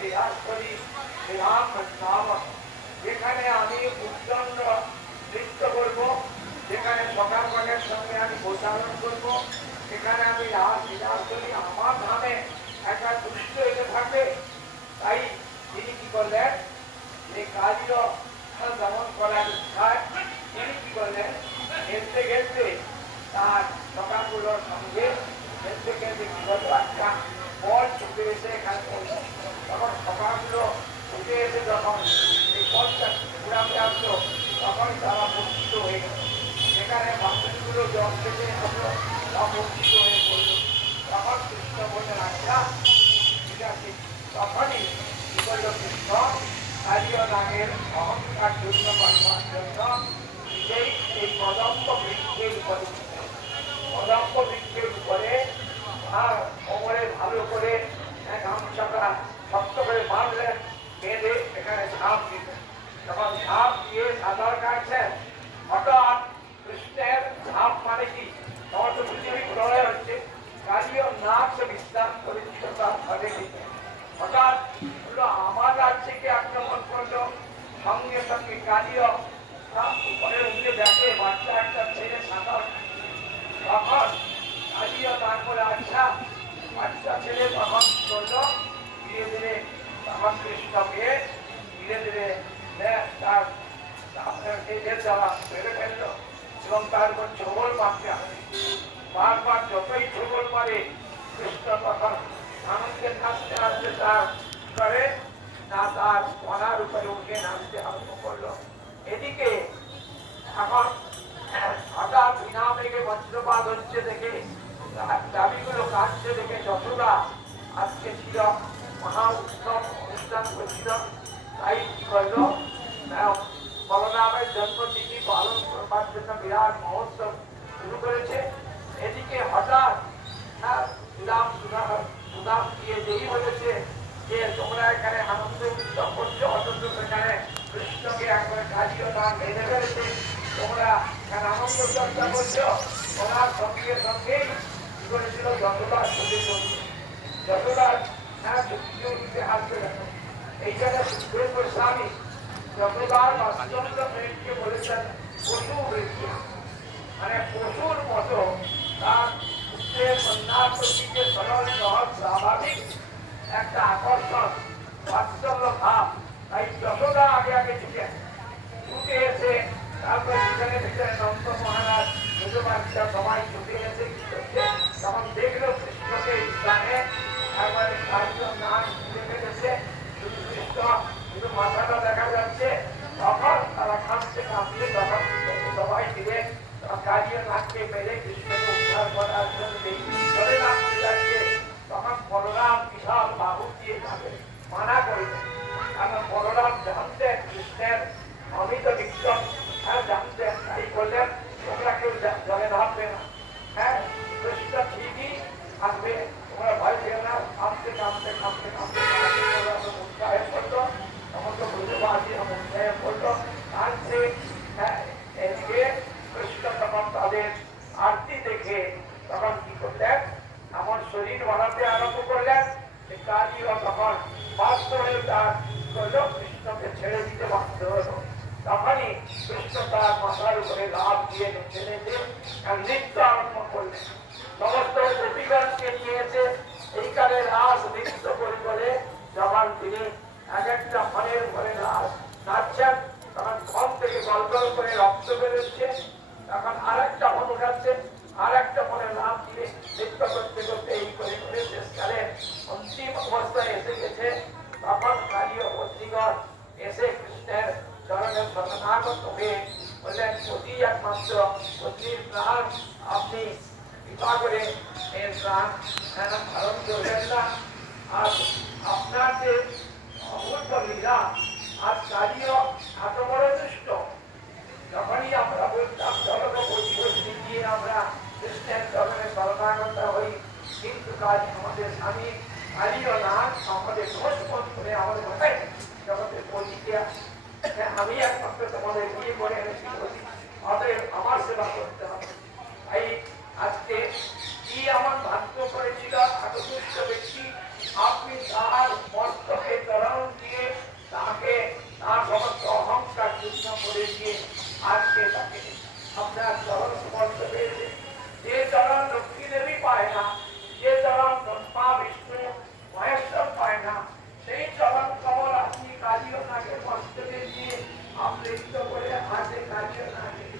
করি যেখানে আমি আমার ধামে একটা দুষ্ট এসে থাকবে তাই তিনি কি করলেন এই কাজীর দমন করার ইচ্ছায় তিনি কি করলেন খেলতে খেলতে তার সকালগুলোর সঙ্গে খেলতে খেলতে কি করল একটা বল ছুটে এসে এখানে পড়ল। তখন সকালগুলো ছুটে এসে যখন এই বলটা ঘুরাতে আসলো তখন তারা মূর্ছিত হয়ে গেল সেখানে বাচ্চাগুলো জল খেতে হলো তা মূর্ছিত হয়ে পড়ল তখন কৃষ্ণ বললেন আচ্ছা ঠিক আছে তখনই কি করল কৃষ্ণ কালীয় নাগের অহংকার জন্য করবার জন্য নিজেই এই কদম্ব বৃক্ষের উপরে উঠলেন। কদম্ব বৃক্ষের উপরে আর কোমরে ভালো করে গামছাটা শক্ত করে বাঁধলেন বেঁধে এখানে ঝাঁপ দিলেন যখন ঝাঁপ দিয়ে সাঁতার কাটছেন, হঠাৎ কৃষ্ণের ঝাঁপ মানে কি? সমস্ত পৃথিবী প্রলয় হচ্ছে। কালীয় নাচ বিশ্বাস করেছিল তার ঘরে দিতে। হঠাৎ হলো আমার রাজ্যকে আক্রমণ করল? সঙ্গে সঙ্গে কালীয় উপরে উঠে দেখে বাচ্চা একটা ছেলে সাঁতার তখন কালীয় তারপরে আচ্ছা বাচ্চা ছেলে তখন করল ধীরে ধীরে তখন কৃষ্ণকে ধীরে ধীরে তার নিজের দ্বারা বেড়ে ফেলল এবং তারপর ছবল মারতে হবে। বারবার যতই ছবল মারে কৃষ্ণ তখন আনন্দের নাচতে নাচতে তার করে না তার মনার উপরে উঠে নাচতে আরম্ভ করল। এদিকে এখন হঠাৎ বিনা মেঘে বজ্রপাত হচ্ছে দেখে দাবিগুলো কাটছে দেখে যতটা আজকে ছিল মহা উৎসব অনুষ্ঠান করছিল তাই কি করল বলরামের জন্মতিথি পালন করবার জন্য মহোৎসব শুরু করেছে এদিকে হঠাৎ সুদাম সুদাম দিয়ে যেই বলেছে যে তোমরা এখানে আনন্দ উৎসব করছ অথচ সেখানে কৃষ্ণকে একবারে বেঁধে ফেলেছে তোমরা এখানে আনন্দ চর্চা করছ ওনার সঙ্গে সঙ্গেই কি করেছিল যতবার চলে এইখানে সুখদেব গোস্বামী যতবার প্রেমকে বলেছেন পশু মানে পশুর মতো তার স্বাভাবিক একটা আকর্ষণ বাৎসল্য ভাব তাই যতটা আগে আগে ছুটে ছুটে এসে তারপর সেখানে ভিতরে নন্দ মহারাজ যজবাচ্চা সবাই ছুটে এসে তখন দেখল কৃষ্ণকে স্থানে একবারে সাহায্য নাম তার ছেড়ে দিতে বাধ্য তখনই কৃষ্ণ নৃত্য আরম্ভ করলেন সমস্ত রাস এক একটা ফলের ঘরে নাচ নাচছেন তখন ফল থেকে গল গল করে রক্ত বেরোচ্ছে তখন আর একটা ফল উঠাচ্ছে আর একটা ফলে লাভ দিয়ে নৃত্য চরণের শরণাগত হয়ে বললেন সতী একমাত্র পত্নীর প্রাণ আপনি কৃপা করে এর প্রাণ ধারণ করবেন না। আর আপনার যে অমূল্য লীলা, আর কালীয় এত বড় দুষ্ট, যখনই আমরা বলতাম জলক বৈদ্য দিয়ে আমরা কৃষ্ণের চরণে শরণাগত হই, কিন্তু কাজ আমাদের স্বামী কালীয় না, আমাদের দোষ করে আমাদের জগতের পরিচয় যে আমি একমাত্র তোমাদের বিয়ে করে এনেছি। অতএব আমার সেবা করতে হবে। তাই আজকে কি আমার ভাগ্য করেছিল? আকৃষ্ট ব্যক্তি, আপনি তার মর্তকে তরণ দিয়ে তাকে, তার সমস্ত অহংকার যুদ্ধ করে দিয়ে আজকে তাকে আপনার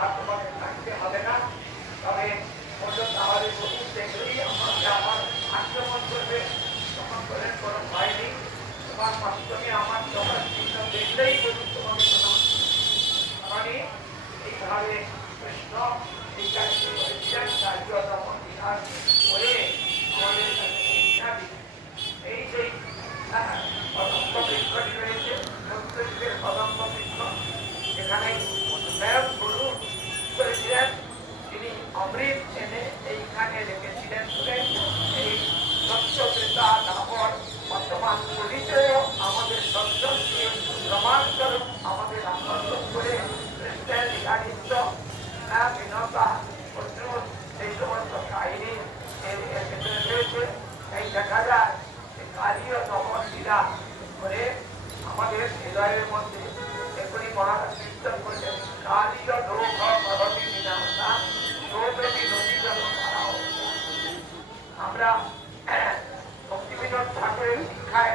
আর তোমাকে থাকতে হবে না। তবে পর্যন্ত আমাদের বস্তু দেখলেই আমাকে আমার আক্রমণ করবে। তখন বলেন কোনো ভয় তোমার মাধ্যমে আমার তোমার চিহ্ন দেখলেই বলুন তোমাকে মানে এইভাবে কৃষ্ণ এই কাজটি করেছিলেন। কার্যতা মন্দির করে আমাদের কাছে শিক্ষা দিচ্ছেন এই যে হ্যাঁ, কদম্ব বৃক্ষটি রয়েছে সত্যের দেখা যায় কালীও তখন লীলা করে আমাদের হৃদয়ের মধ্যে এখনই মহারাজ কীর্তন করছেন কালীয় লোক ভগবতী মীনাংসা সৌদেবী নদী আমরা ভক্তিবিনোদ ঠাকুরের শিক্ষায়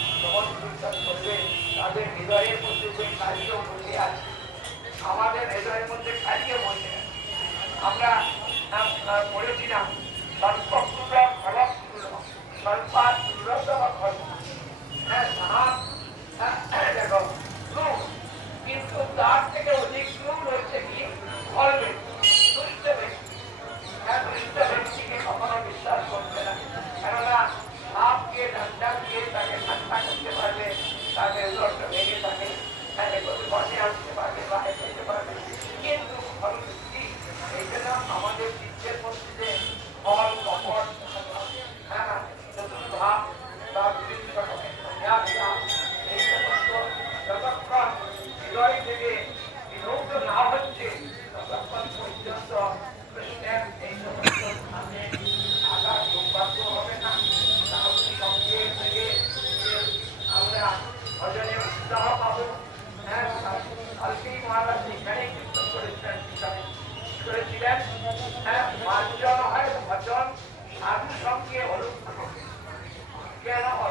যখন করবে, তাদের হৃদয়ের মধ্যে যে কার্য বসে আছে, আমাদের হৃদয়ের মধ্যে কার্য বসে আমরা পড়েছিলাম সর্বক্ষ হয়তো ভেঙে আসতে পারবে বাইরে যেতে পারবে কিন্তু এই আমাদের বিশ্বের মধ্যে যে Yeah,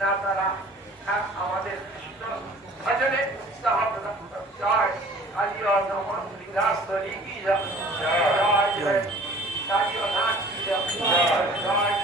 না তারা আমাদের কৃষ্ণ ভজনে উৎসাহ প্রদান জয় কালী নম বিলাস জয় জয় কালী অনাথ জয় জয়